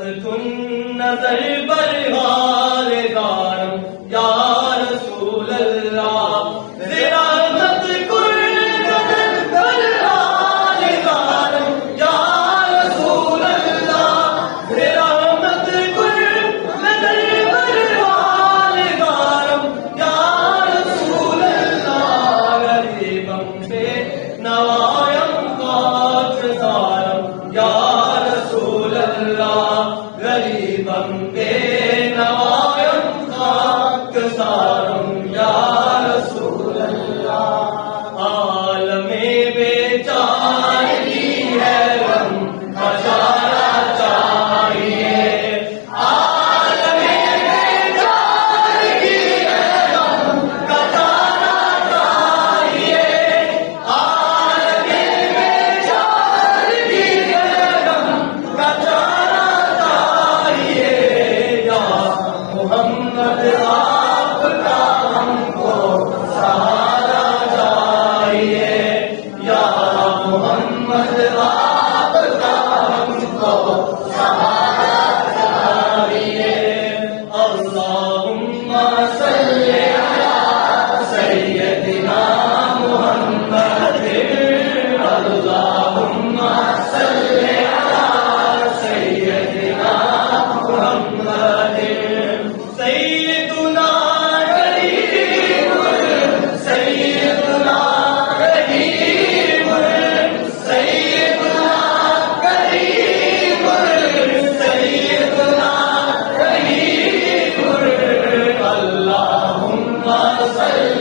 نظر برحال دارم یا رسول اللہ رحمت کن نظر برحال دارم یا رسول اللہ رحمت کن نظر برحال دارم یا رسول اللہ غریبم بے نوایم خاک سارم یا رسول اللہ غریبم بے نوایم خاک سارم یا رسول اللہ عالم بیچارگی ہے غم کا چارہ چاہیے عالم بیچارگی ہے غم کا چارہ چاہیے عالم بیچارگی ہے غم کا چارہ چاہیے یا محمد آپ کا ہم کو سہارا چاہیے یا محمد آپ کا ہم کو سہارا چاہیے اللہم صلی علی سیدنا محمد اللہم صلی علی سیدنا محمد سیدنا غریب سیدنا رحیم سیدنا غریب سیدنا رحیم اللہم صلی